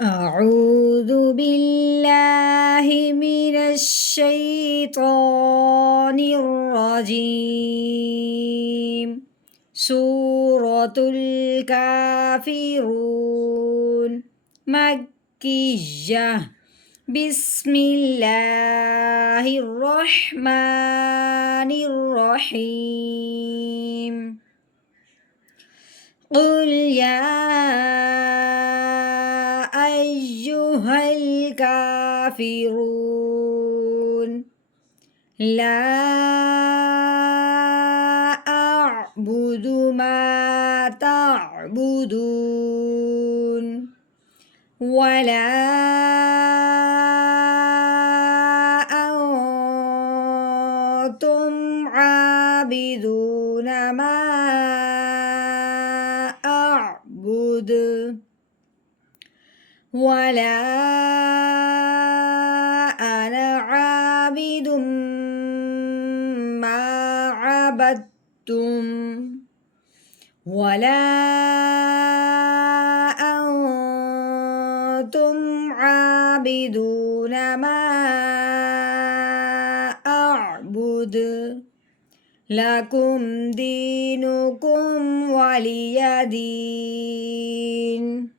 أعوذ بالله من الشيطان الرجيم. سورة الكافرون مكية. بسم الله الرحمن الرحيم. قل يا أيها الكافرون لا أعبد ما تعبدون ولا أنتم عابدون ما أعبد ولا أنا عابد ما عبدتم ولا أنتم عابدون ما أعبد لكم دينكم ولي دين.